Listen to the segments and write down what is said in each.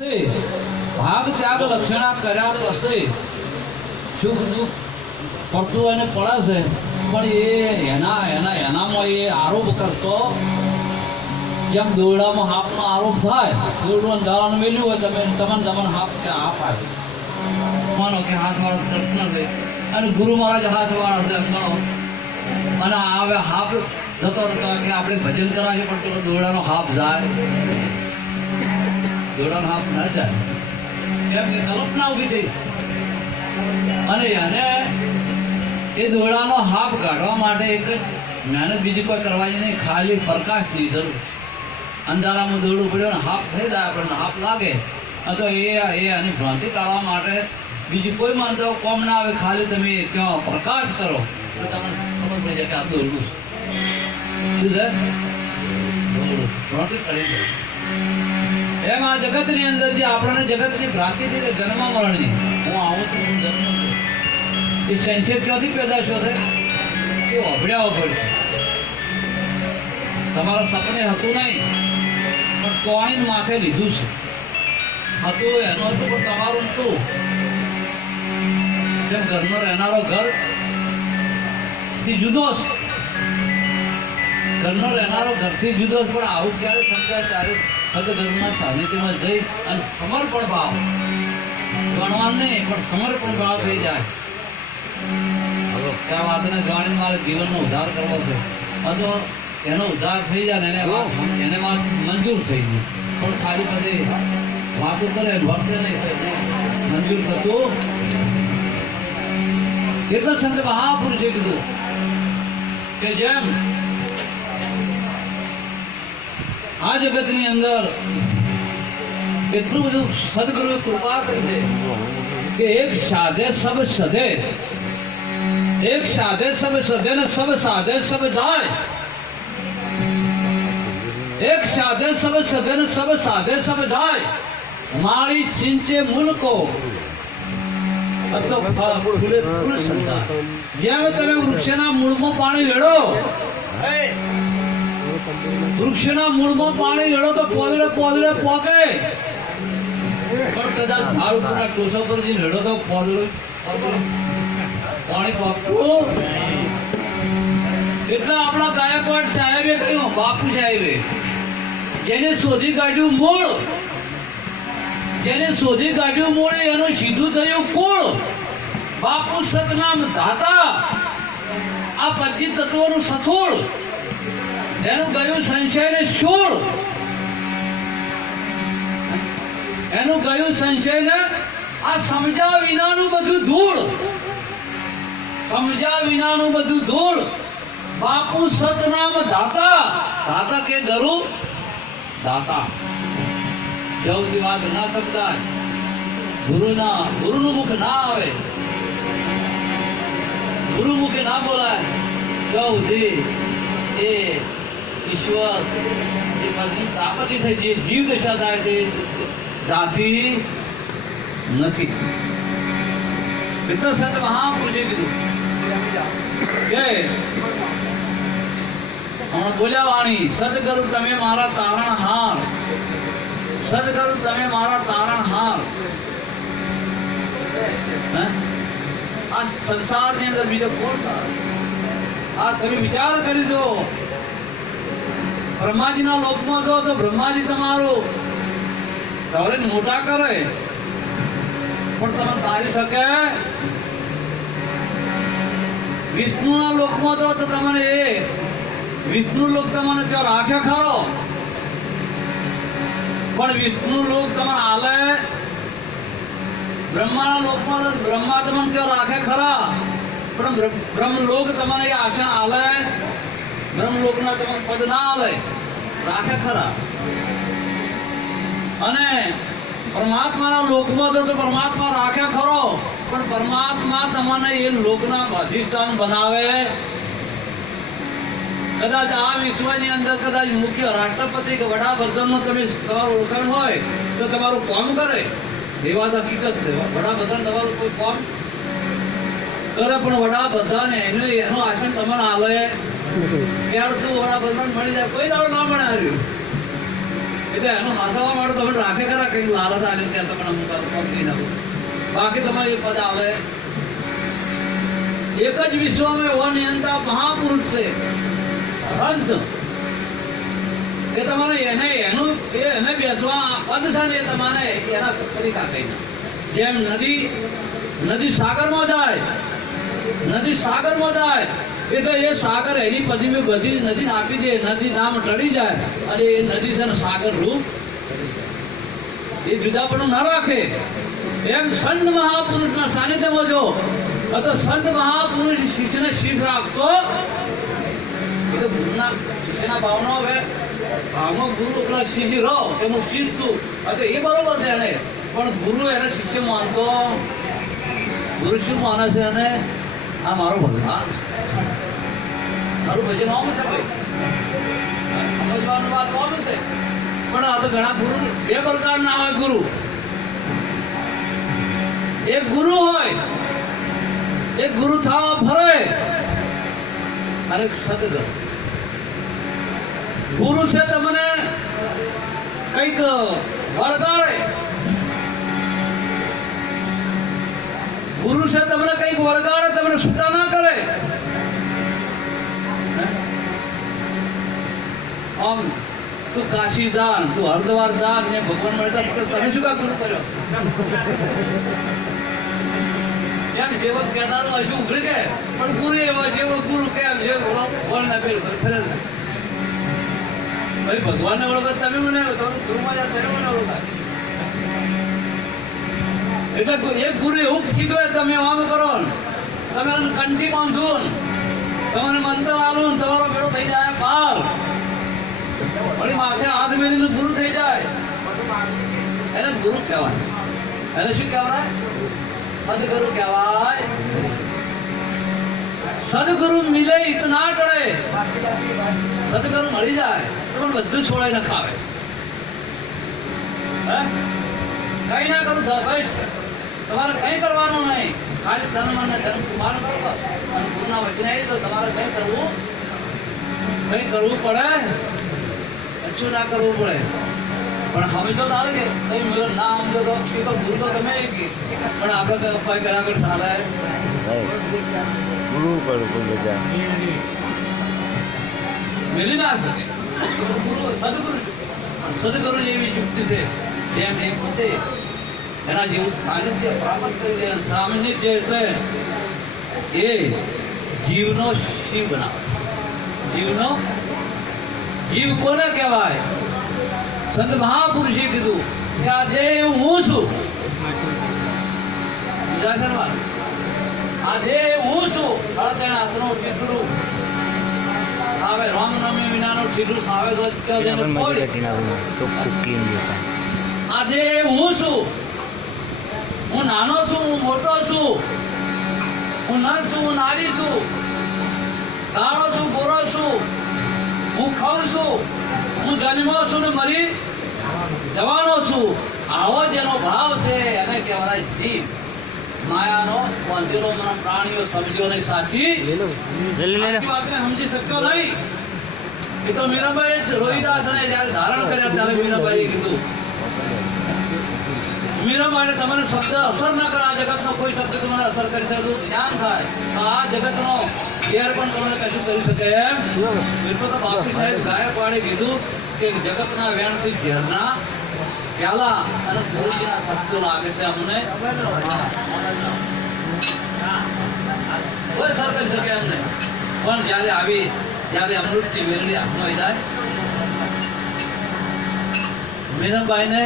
ભાગ ત્યાગ લક્ષણા કર્યા તો હશે સુખ દુઃખ પડતું એને પડે છે પણ એ એનામાં એ આરોપ કરતો જેમ દોરડામાં હાફનો આરોપ થાય દોરડું દાવાનું મેલ્યું હોય તમને હાફ કે હાફ આવે માનો કે હાથવાળો કૃષ્ણ લે અને ગુરુ મહારાજ હાથવાળા છે માનો અને હવે હાફ જતો કે આપણે ભજન કરાવીએ પણ તો દોરડાનો હાફ જાય દોરડાનો હાફ ના જાય કેમ કે કલ્પના ઉભી થઈ અને એને એ દોરડાનો હાફ કાઢવા માટે એક જ મહેનત બીજી કોઈ કરવાની નહીં, ખાલી પ્રકાશની જરૂર. અંધારામાં દોરડું પડ્યું ને હાફ થઈ જાય આપણને હાફ લાગે તો એ આની ભ્રાંતિ કાઢવા માટે બીજી કોઈ માનતા કોમ ના આવે, ખાલી તમે ત્યાં પ્રકાશ કરો તો તમને ખબર પડી જાય કે આ દોરડું શું છે, ભ્રાંતિ કરી જાય. એમ આ જગતની અંદર જે આપણને જગતની ભ્રાંતિ છે તે જન્મ મરણની, હું આવું છું હું જન્મ છું, એ સંશય ક્યાંથી પેદા થશે? એ અભડ્યા વગર તમારા સપને હતું નહીં પણ કોઈને માથે લીધું છે, હતું એનું હતું પણ તમારું હતું. જેમ ઘરનો રહેનારો ઘર થી જુદો છે, ઘરનો રહેનારો ઘરથી જુદો છે, પણ આવું ક્યારે સમજાય ત્યારે સદગુરુના સાનિધ્યમાં જઈ અને સમર્પણ ભાવ ગણવાનું નહીં પણ સમર્પણ ભાવ થઈ જાય. ત્યાં વાતને જાણીને મારે જીવનનો ઉદ્ધાર કરવો છે, તો એનો ઉદ્ધાર થઈ જાય ને એને વાત મંજૂર થઈ ગઈ, પણ ખાલી બધી વાતો કરે વર્તે નહીં મંજૂર થતું. એટલે સંત મહાપુરુષે કીધું કે જેમ આ જગતની અંદર એટલું બધું સદગુરુએ કૃપા કરી છે કે એક સાધે સબ સધે, એક સાધે સબ સધે ને સબ સાધે સબ જાય, એક સાધે સબ સધે ને સબ સાધે સબ જાય, મારી સિંચે મુલકો જેમ તમે વૃક્ષના મૂળમાં પાણી વેડો, વૃક્ષના મૂળમાં પાણી વેડો તો પોદળે પોદળે પોકે, પણ કદાચ ઝાડ ઉપરના ટોસા પર જે વેડો તો પોદળે પાણી પોકતું. એટલે આપણા ગાયકવાડ સાહેબે કહ્યું, બાપુ સાહેબે, જેને શોધી કાઢ્યું મૂળ, જેને શોધી કાઢ્યું મૂળ એનું સીધું થયું કુળ. બાપુ સતનામ ધાતા, આ 25 તત્વોનું સથોળ, એનું ગયું સંશય ને શૂળ, એનું ગયું સંશય ને આ સમજ્યા વિનાનું બધું ધૂળ, સમજ્યા વિનાનું બધું ધૂળ. બાપુ સતનામ ધાતા, ધાતા કે ગરુ દાતા, જવથી વાત ના સમજાય, ગુરુનું મુખ ના આવે, ગુરુ મુખે ના બોલાય, જવથી એ ઈશ્વર આપત્તિ થઈ જે જીવ દશા થાય તે જાતી નથી. મિત્ર સંત મહાપુરુષે કીધું કે બોલ્યા વાણી, સદગુરુ તમે મારા તારણ હાર, સદગુરુ તમે મારા તારણ હાર. આ સંસારની અંદર બીજો કોણ તારણ? આ તમે વિચાર કરી દો, બ્રહ્માજીના લોકમાં જો તો બ્રહ્માજી તમારું સૌરે મોટા કરે પણ તમે તારી શકે. વિષ્ણુના લોકમાં જો તો તમને એ વિષ્ણુ લોક તમને ત્યાં રાખે ખરો, પણ વિષ્ણુ લોક તમને હાલે. બ્રહ્માના લોકમાં બ્રહ્મા તમને ત્યાં રાખે ખરા, પણ બ્રહ્મલોક તમને એ આશા હાલે, બ્રહ્મલોકના તમને પદ ના હાલે, રાખે ખરા. અને પરમાત્માના લોકમાં તો પરમાત્મા રાખે ખરો, પણ પરમાત્મા તમને એ લોકના અધિષ્ઠાન બનાવે. કદાચ આ વિશ્વની અંદર કદાચ મુખ્ય રાષ્ટ્રપતિ કે વડાપ્રધાનનો તમે તમારું ઓળખાણ હોય તો તમારું કામ કરે, એ વાત હકીકત છે. વડાપ્રધાન તમારું કોઈ કામ કરે પણ વડાપ્રધાન એનું આસન તમારે હાલે, ત્યાર તું વડાપ્રધાન મળી જાય કોઈ દાડો ના મળે. આવ્યું એટલે એનો માથામાં મારો તમે રાખે ખરા કંઈક લાલચ આલે ત્યાં તમને અમુક કામ કહી નાખું. બાકી તમારે એક પદ આવે એક જ વિશ્વમાં એવો નિયંતા મહાપુરુષ છે સંત. એ તમારે એને બેસવા પદ છે ને એ તમારે એના તરીકા કહી. જેમ નદી સાગરમાં જાય, નદી સાગરમાં જાય એટલે એ સાગર એની પછી બધી નદી આપી દે, નદી નામ ટળી જાય અને એ નદી છે ને સાગર રૂપ એ જુદાપણું ના રાખે. એમ સંત મહાપુરુષના સાનિધ્યમાં જો તો સંત મહાપુરુષ શિષ્યને શીશ રાખતો એ તો ગુરુના શિષ્યના ભાવનો હવે ભાવમાં ગુરુ પેલા શિષ્ય રહો કે હું શીશ છું એ બરોબર છે એને, પણ ગુરુ એને શિષ્ય માનતો. ગુરુ શું માને છે અને આ મારો ભગવાન મારું ભજન નામ છે ભાઈ સમજવાનું વાત નામ છે. પણ આ તો ઘણા ગુરુ બે પ્રકારના હોય. ગુરુ એક ગુરુ હોય, એક ગુરુ થવા ફરે અને સદગુરુ. ગુરુ છે તમને કઈક વળગાડે, ગુરુ છે તમને કઈક વળગાડે, તમને છૂટા ના કરે. આમ તું કાશી દાન, તું હરદ્વાર દાન ને ભગવાન મળતા તમે શું કા ગુરુ કર્યો? એમ જેવો કહેનારો હજુ ઉઘડી કે પણ ગુરુ એવો જેવો ગુરુ કેમ છે ફળ ના પેલું ફરે ભાઈ ભગવાનને ઓળખો તમે મને તમારું ગુરુમાં જાય ત્યારે મને ઓળખાય. એટલે એક ગુરુ એવું શીખવે તમે આમ કરો તમે કંઠી બાંધો તમને મંત્ર આલું તમારો બેડો થઈ જાય પાર. વળી માથે હાથ મેળીને ગુરુ થઈ જાય એને ગુરુ કહેવાય. એને શું કહેવાય? સદગુરુ કહેવાય. સદગુરુ મિલે ઇતના ટળે, સદગુરુ મળી જાય તો પણ બધું છોડાઈ ન ખાવે. કઈ ના કરું ભાઈ તમારે કઈ કરવાનું નહીં, ખાલી તન મન ધર્મ કુમાર કરો અને ગુરુના વચન આવી તો તમારે કઈ કરવું પડે, કશું ના કરવું પડે. પણ સમજો તારે કે કઈ મેળો ના સમજો તો એ તો ગુરુ તો તમે પણ આપણે કઈ કરાગર ચાલે ગુરુ પર મેલી ના શકે. સદગુરુ જેવી યુક્તિ છે જેમ એ પોતે એના જેવું સાનિધ્ય પ્રાપ્ત કરી દે. સાનિધ્ય એટલે એ જીવનો શિવ બનાવે. જીવ કોને કહેવાય? સંત મહાપુરુષે કીધું કે આજે હું છું, આજે હું છું. હાથનું ઠીકડું આવે રામનવમી વિનાનું ઠીકડું આવે આજે હું છું. હું નાનો છું, હું મોટો છું, હું નર છું, હું નારી છું, કાળો છું, ગોરો છું, હું ખાઉં છું, હું જન્મો છું ને મરી જવાનો છું. આવો જેનો ભાવ છે એને કહેવાય જીવ. માયાનો બાંધેલો મને પ્રાણીઓ સમજ્યો નહીં, સાચી વાતને સમજી શક્યો નહીં. એ તો મીરાબાઈ રોહિદાસને જયારે ધારણ કર્યા ત્યારે મીરાબાઈએ કીધું મીરાબાઈને તમને શબ્દ અસર ના કરે, આ જગતનો કોઈ શબ્દ તમને અસર કરી શકે જ્ઞાન થાય તો આ જગતનો ઘેર પણ તમને કશું કરી શકે એમ. એટલું તો બાપી સાહેબ ગાયકવાડે કીધું કે જગતના વેણથી ઘેરના પ્યાલા અને ગુરુજીના શબ્દો લાગે છે અમને કોઈ અસર કરી શકે એમ નહીં. પણ જયારે અમૃતની વેરડી આપણો જાય મીરાબાઈને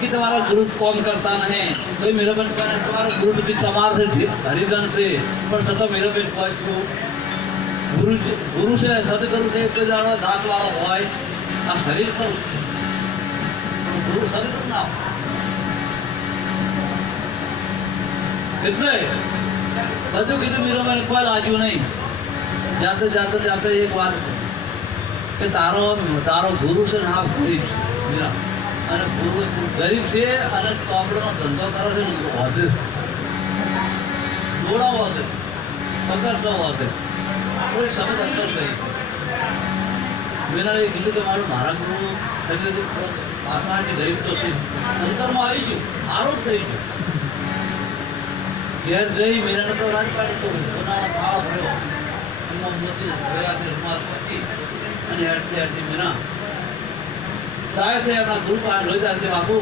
કે તમારા ગુરુ કોમ કરતા નહીં તો મીરાબેન તમારો ગુરુ બધી તમાર છે હરિજન છે પણ છતાં મીરાબેન પહોંચવું ગુરુ છે સદગુરુ છે એક જાણો દાંત વાળો હોય આ શરીર તો ગુરુ સદગુરુ ના એટલે બધું કીધું મીરાબેન કોઈ લાગ્યું નહીં. જાતે એક વાત કે તારો ગુરુ છે ને આ ગરીબ છે મીરા અને ગુરુ ગરીબ છે અને ચોપડોનો ધંધો કરે છે વધે જોડા વધે પગરસો વધે કોઈ સમજ અસર કરી મીરાએ કીધું કે મારું મારા ગુરુ એટલે આત્માની ગરીબ તો છે અંતરમાં આવી ગયું આરોપ થઈ ગયો ઘેર જઈ મીરાને તો રાજપાટ તો પોતાના થાળા ભર્યો એમાં મોતી ભર્યા રૂમાલ પતી અને હેઠતી હેઠતી મીરા સાહેબ છે આપણા ગુરુ પાસે લઈ જાય છે બાપુ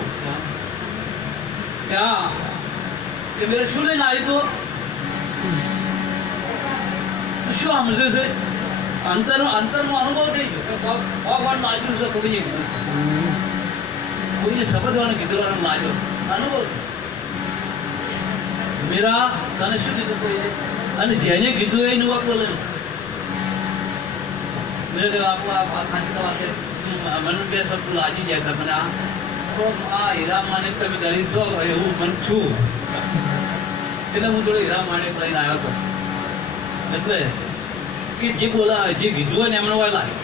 ત્યાં કે મેરે શું લઈને આવી તો શું સમજ્યું છે અંતરનો અનુભવ થઈ ગયો કે ભગવાન લાગ્યું છે કોઈને શબ્દવાનું કીધું લાગ્યો અનુભવ મીરા તને શું કીધું કોઈએ અને જેને કીધું એનું વાત બોલે મેરે કે બાપુ આ ખાંચી તમારે મને બે શબ્દ લાગી જાય મને આ હીરા માને તમે ગરીબ છો એવું મન છું એટલે હું થોડો હીરા માને લઈને આવ્યો હતો એટલે કે જે બોલા જે કીધું હોય ને એમને હોય લાગે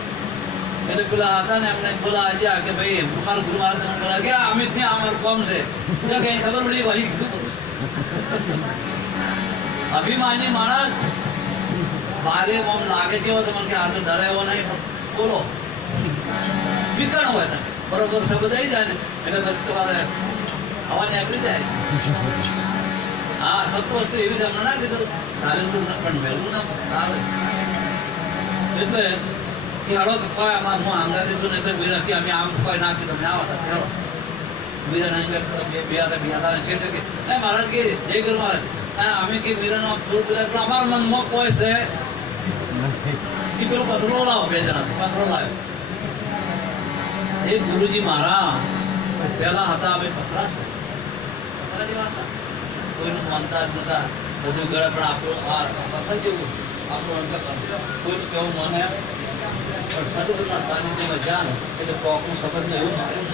એટલે પેલા હતા ને એમને બોલા આજે કે ભાઈ તમારું ગુરુ મહારાજ તમને બોલા કે અમિત ને અમારું કોમ છે કઈ ખબર પડી ભાઈ કીધું અભિમાની માણસ બારે આમ લાગે કેવો તમને કે આગળ ડરે એવો નહીં બોલો વિકર્ણ હોય બરોબર શબ્દ આવી જાય ને એટલે તમારે હવા નીકળી જાય હા સત્વ વસ્તુ એવી જ હમણાં ના કીધું તારેલું પણ વહેલું ના આવે એટલે કે હળો કોઈ આમાં હું આંગા દીધું ને એટલે વીરા કે અમે આમ કોઈ નાખી તમને આવો હતા હેળો વીરા કે મહારાજ કે જય ગુરુ મહારાજ અમે કે વીરાનો ફૂલ બધા અમારા મનમાં કોઈ છે કે પેલો પથરો લાવો બે જણા પથરો લાવ્યો એ ગુરુજી મારા પહેલા હતા અમે પથરા કોઈનું માનતા જ નતા બધું ગળે પણ આપણું આ પથર જેવું આપણું અંતર કોઈનું કેવું મને પણ સદગુરુના સાનિધ્યમાં જાણ એટલે કોકનું શબ્દ ને એવું માર્યું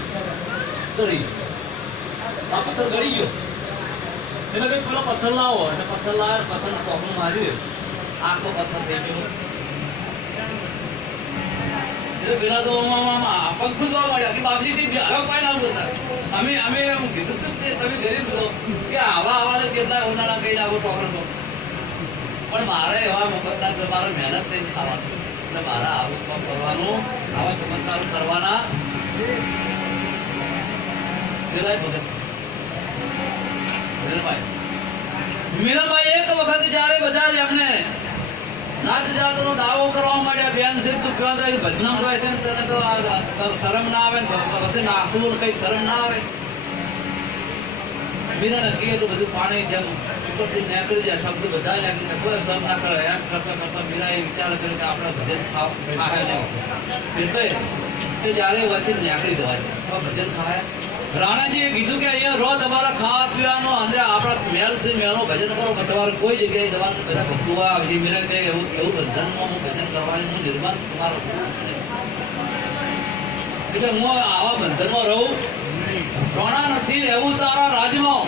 ગળી આ પથ્થર ગળી ગયો એટલે કઈ પેલો પથ્થર લાવો એટલે પથ્થર લાવે પથ્થર કોકનું માર્યું આખો પથ્થર થઈ ગયો એટલે પેલા તો પગ ખુલવા મળ્યા કે બાપજી કઈ હારો પાય ના બોલતા અમે એમ કીધું હતું કે તમે ગરીબ છો કે આવા કેટલા ઉનાળા કઈ આવો ટોકર છો પણ મારે એવા મફતના મારે મહેનત થઈને ખાવાનું એટલે મારા આવું કામ કરવાનું આવા ચમત્કારો કરવાના મીરાબાઈ એક વખત જયારે બધા એમને નાચ જાતનો દાવો કરવા માંડ્યા બેન છે તું ક્યાં જાય ભજના હોય છે તને તો શરમ ના આવે પછી નાખવું કઈ શરમ ના આવે મીરાને કહે તો બધું પાણી જેમ ઉપરથી નીકળી જાય શબ્દ બધા નીકળી જાય કોઈ શરમ ના કરે એમ કરતા કરતા મીરા એ વિચાર કર્યો કે આપણે ભજન ખાય નહીં એટલે કે જયારે વચ્ચે નીકળી જવાય ભજન ખાય રાણાજીએ કીધું કે અહીંયા રોજ તમારા ખાવા પીવાનો અંદર આપણા મેલ થી મેલો ભજન કરો તમારે કોઈ જગ્યાએ જવાનું બધા ભક્તો આવે મીરા કહે એવું બંધનમાં હું ભજન કરવાની હું નિર્માણ તમારો એટલે હું આવા બંધનમાં રહું રોણા નથી રહેવું તારા રાજમાં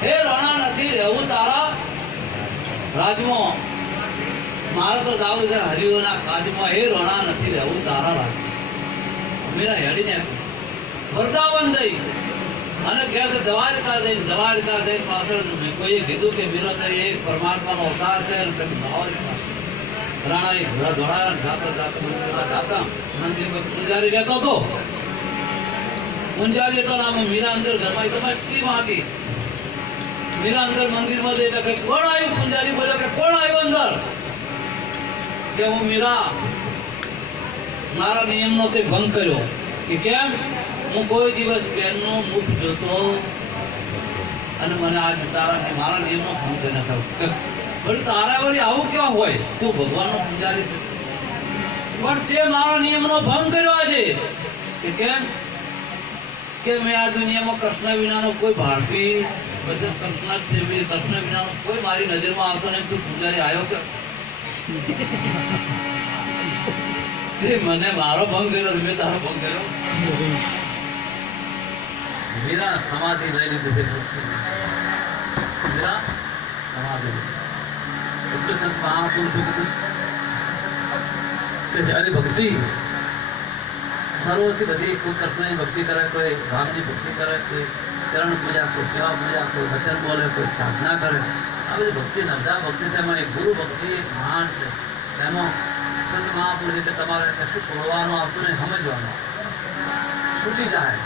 હે રોણા નથી રહેવું તારા રાજમાં મારે તો જાવું છે હરિઓના કાજમાં હે રોણા નથી રહેવું તારા રાજ મીરા હેડીને વૃંદાવન જઈ અને કહે છે દ્વારકા જઈ પાછળ કોઈએ કીધું કે મીરો એ પરમાત્માનો અવતાર છે રાણા એ ઘોડા દોડાયા જાતા મંદિરમાં પૂજારી રહેતો હતો પૂંજારી તો નામ મીરા અંદર ઘરમાં તમારે કી માંગી મીરા અંદર મંદિરમાં જઈ કે કોણ આવ્યું પૂંજારી બોલ્યો કે કોણ આવ્યું અંદર કે હું મીરા મારા નિયમનો તે ભંગ કર્યો કે કેમ હું કોઈ દિવસ બેનનો મુખ જોતો અને મને આ તારા મારા નિયમનો ભંગ કરી નાખ્યો વળી તારા વળી આવું ક્યાં હોય તું ભગવાનનો પૂજારી છે પણ તે મારા નિયમનો ભંગ કર્યો આજે કે કેમ કે મેં આ દુનિયામાં કૃષ્ણ વિનાનો કોઈ ભારતી બધું કૃષ્ણ છે કૃષ્ણ વિનાનો કોઈ મારી નજરમાં આવતો નહીં તું પૂજારી આવ્યો કે મને મારો ભંગ કર્યો મેં તારો ભંગ કર્યો મીરા સમાધિ લઈ લીધી મીરા સમાધિ એટલે સંત કે જયારે ભક્તિ સર્વથી બધી કોઈ કૃષ્ણની ભક્તિ કરે કોઈ રામની ભક્તિ કરે કોઈ ચરણ પૂજા કોઈ સેવા પૂજા કોઈ વચન બોલે કોઈ સાધના કરે આ બધી ભક્તિ શ્રદ્ધા ભક્તિ તેમાં એક ગુરુ ભક્તિ એક મહાન છે તેમાં સંત મહાપુરુષ એટલે તમારે કશું છોડવાનું આવતું નહીં, સમજવાનું છૂટી જાય.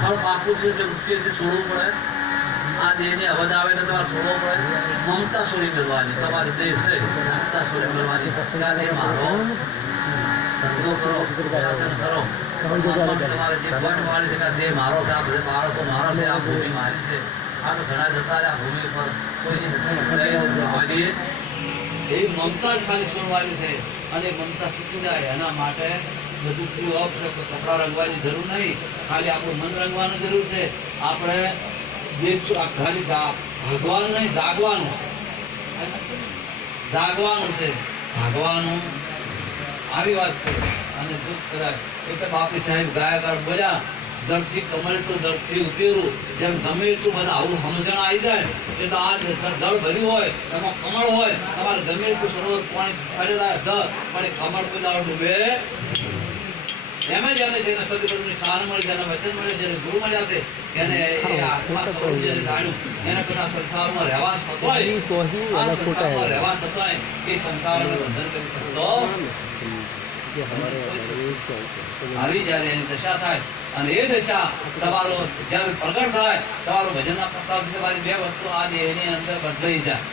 ફળ પાકું છે એટલે મુશ્કેલથી છોડવું પડે. આ દેહની અવધ આવે તો તમારે છોડવો પડે. મમતા છોડી મેળવાની, તમારે દેહ છે મમતા છોડી મેળવાની. આ દેહ મારો, ધંધો કરો, શાસન કરો. તમારે જે પટ વાળી છે કે આ દેહ મારો છે, આ બધા બાળકો મારો છે, આ ભૂમિ મારી છે, આ તો ઘણા જતા રહ્યા ભૂમિ પર કોઈની એ મમતા જ ખાલી છોડવાની છે. અને મમતા શીખી જાય એના માટે બધું ફ્રી ઓફ છે. કપડા રંગવાની જરૂર નહીં, ખાલી આપણું મન રંગવાની જરૂર છે. આપણે જે ખાલી ભાગવાનું નહીં, જાગવાનું છે, ભાગવાનું આવી વાત છે. અને દુઃખ કરાય એટલે બાપી સાહેબ ગાયકાર બોલ્યા, દર્દથી કમળે તો દર્દથી ઉતેરું. જેમ ગમે એટલું બધા આવું સમજણ આવી જાય એટલે આ દળ ભર્યું હોય એમાં કમળ હોય, તમારે ગમે એટલું સરોવર પાણી પડેલા દળ પણ એ કમળ પેલા ડૂબે એમ જ આવે છે. એને સદગુરુની શાન મળી જાય, વચન મળે, જેને ગુરુ મળ્યા છે એને એ આત્મા સ્વરૂપ જેને જાણ્યું એને બધા સંસારમાં રહેવા થતો હોય, આ સંસારમાં રહેવા થતો હોય એ સંસારને બંધન કરી શકતો આવી જયારે એની દશા થાય. અને એ દશા તમારો જયારે પ્રગટ થાય, તમારો ભજનના પ્રતાપ તમારી બે વસ્તુ આ દેહની અંદર બદલાઈ જાય.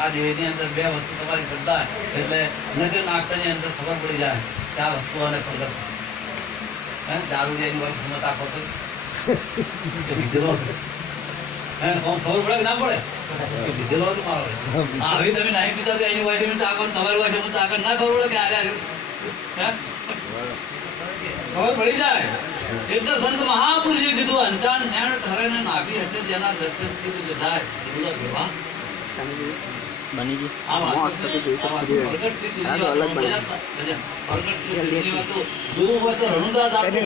આ દેહની અંદર બે વસ્તુ તમારી બદલાય એટલે નજર નાખતાની અંદર ખબર પડી જાય કે આ વસ્તુઓને પ્રગટ થાય. દારૂ જેની વાત હિંમત આપો તો લીધેલો છે, ખબર પડે કે ના પડે લીધેલો છે મારો. આવી તમે નાઈ પીતા તો એની વાઈટ આગળ તમારી વાઈટ આગળ ના ખબર પડે કે આરે ખબર પડી જાય. એટલે સંત મહાપુરુષે કીધું અંજાન જ્ઞાન ઠરે ને નાભી હશે જેના દર્શન થી જાય બની ગઈ આ વાત મસ્ત હતું. પ્રગટ સિદ્ધિ અલગ બને પ્રગટ સિદ્ધિ જોવું હોય તો રણુદાસ